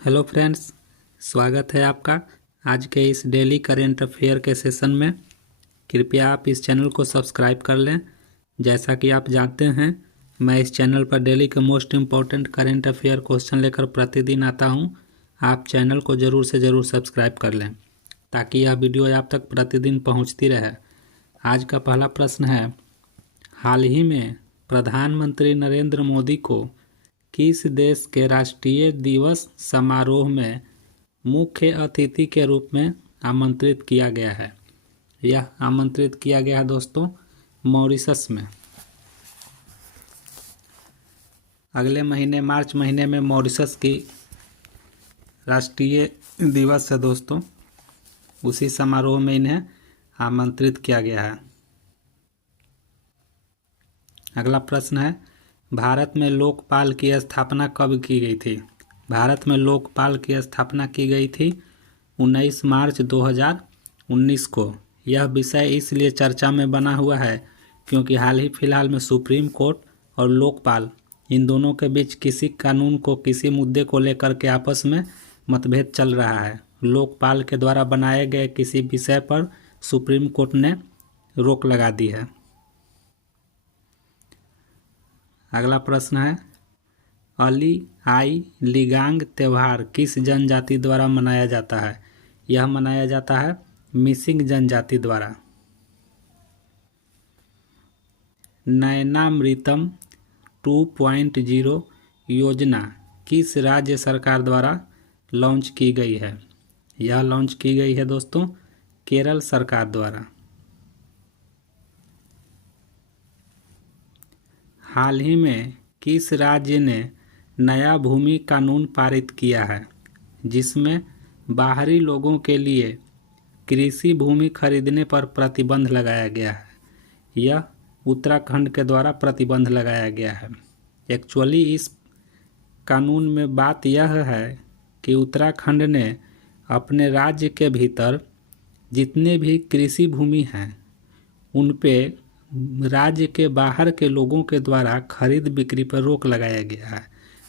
Hello friends, स्वागत है आपका आज के इस डेली करेंट अफेयर के सेशन में। कृपया आप इस चैनल को सब्सक्राइब कर लें। जैसा कि आप जानते हैं, मैं इस चैनल पर डेली के most important current affair question लेकर प्रतिदिन आता हूं। आप चैनल को ज़रूर से ज़रूर सब्सक्राइब कर लें ताकि यह वीडियो आप तक प्रतिदिन पहुंचती रहे। आज का पहला प्रश्न है, हाल ही में प्रधानमंत्री नरेंद्र मोदी को किस देश के राष्ट्रीय दिवस समारोह में मुख्य अतिथि के रूप में आमंत्रित किया गया है? यह आमंत्रित किया गया है दोस्तों मॉरिशस में। अगले महीने मार्च महीने में मॉरिशस की राष्ट्रीय दिवस है दोस्तों, उसी समारोह में इन्हें आमंत्रित किया गया है। अगला प्रश्न है, भारत में लोकपाल की स्थापना कब की गई थी? भारत में लोकपाल की स्थापना की गई थी 19 मार्च 2019 को। यह विषय इसलिए चर्चा में बना हुआ है क्योंकि हाल ही फिलहाल में सुप्रीम कोर्ट और लोकपाल इन दोनों के बीच किसी कानून को किसी मुद्दे को लेकर के आपस में मतभेद चल रहा है। लोकपाल के द्वारा बनाए गए किसी विषय पर सुप्रीम कोर्ट ने रोक लगा दी है। अगला प्रश्न है, अली आई लिगांग त्यौहार किस जनजाति द्वारा मनाया जाता है? यह मनाया जाता है मिसिंग जनजाति द्वारा। नैनामृतम 2.0 योजना किस राज्य सरकार द्वारा लॉन्च की गई है? यह लॉन्च की गई है दोस्तों केरल सरकार द्वारा। हाल ही में किस राज्य ने नया भूमि कानून पारित किया है जिसमें बाहरी लोगों के लिए कृषि भूमि खरीदने पर प्रतिबंध लगाया गया है? यह उत्तराखंड के द्वारा प्रतिबंध लगाया गया है। एक्चुअली इस कानून में बात यह है कि उत्तराखंड ने अपने राज्य के भीतर जितने भी कृषि भूमि हैं उन पे राज्य के बाहर के लोगों के द्वारा खरीद बिक्री पर रोक लगाया गया है।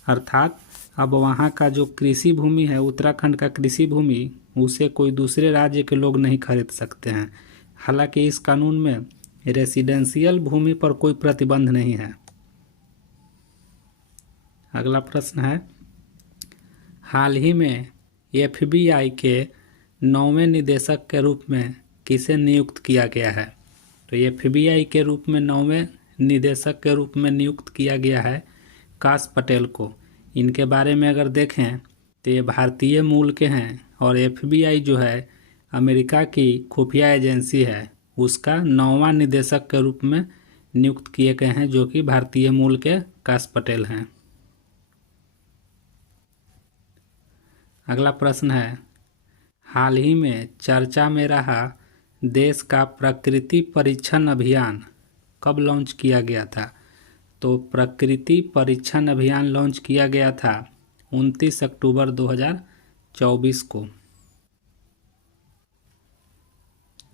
अर्थात अब वहाँ का जो कृषि भूमि है, उत्तराखंड का कृषि भूमि, उसे कोई दूसरे राज्य के लोग नहीं खरीद सकते हैं। हालांकि इस कानून में रेसिडेंशियल भूमि पर कोई प्रतिबंध नहीं है। अगला प्रश्न है, हाल ही में FBI के 9वें निदेशक के रूप में किसे नियुक्त किया गया है? तो FBI के रूप में 9वें निदेशक के रूप में नियुक्त किया गया है काश पटेल को। इनके बारे में अगर देखें तो ये भारतीय मूल के हैं और FBI जो है अमेरिका की खुफिया एजेंसी है, उसका 9वां निदेशक के रूप में नियुक्त किए गए हैं जो कि भारतीय मूल के काश पटेल हैं। अगला प्रश्न है, हाल ही में चर्चा में रहा देश का प्रकृति परीक्षण अभियान कब लॉन्च किया गया था? तो प्रकृति परीक्षण अभियान लॉन्च किया गया था 29 अक्टूबर 2024 को।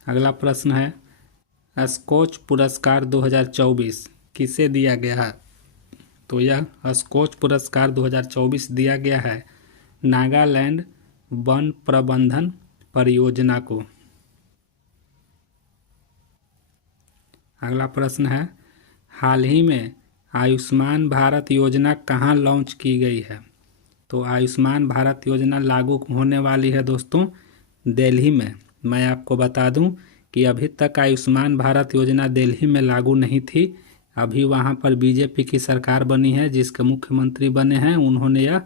अगला प्रश्न है, स्कॉच पुरस्कार 2024 किसे दिया गया है? तो यह स्कॉच पुरस्कार 2024 दिया गया है नागालैंड वन प्रबंधन परियोजना को। अगला प्रश्न है, हाल ही में आयुष्मान भारत योजना कहाँ लॉन्च की गई है? तो आयुष्मान भारत योजना लागू होने वाली है दोस्तों दिल्ली में। मैं आपको बता दूं कि अभी तक आयुष्मान भारत योजना दिल्ली में लागू नहीं थी। अभी वहां पर बीजेपी की सरकार बनी है जिसके मुख्यमंत्री बने हैं। उन्होंने यह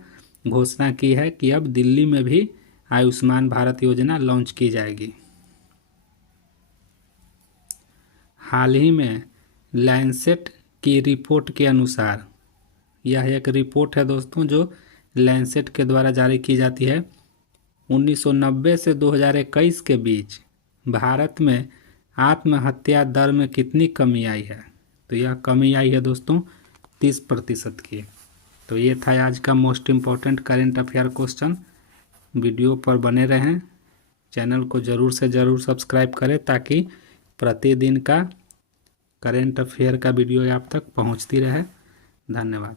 घोषणा की है कि अब दिल्ली में भी आयुष्मान भारत योजना लॉन्च की जाएगी। हाल ही में लैंसेट की रिपोर्ट के अनुसार, यह एक रिपोर्ट है दोस्तों जो लैंसेट के द्वारा जारी की जाती है, 1990 से 2021 के बीच भारत में आत्महत्या दर में कितनी कमी आई है? तो यह कमी आई है दोस्तों 30% की। तो ये था आज का most important current affair question. Video पर बने रहें, चैनल को ज़रूर से ज़रूर सब्सक्राइब करें ताकि प्रतिदिन का करेंट अफेयर का वीडियो आप तक पहुंचती रहे। धन्यवाद।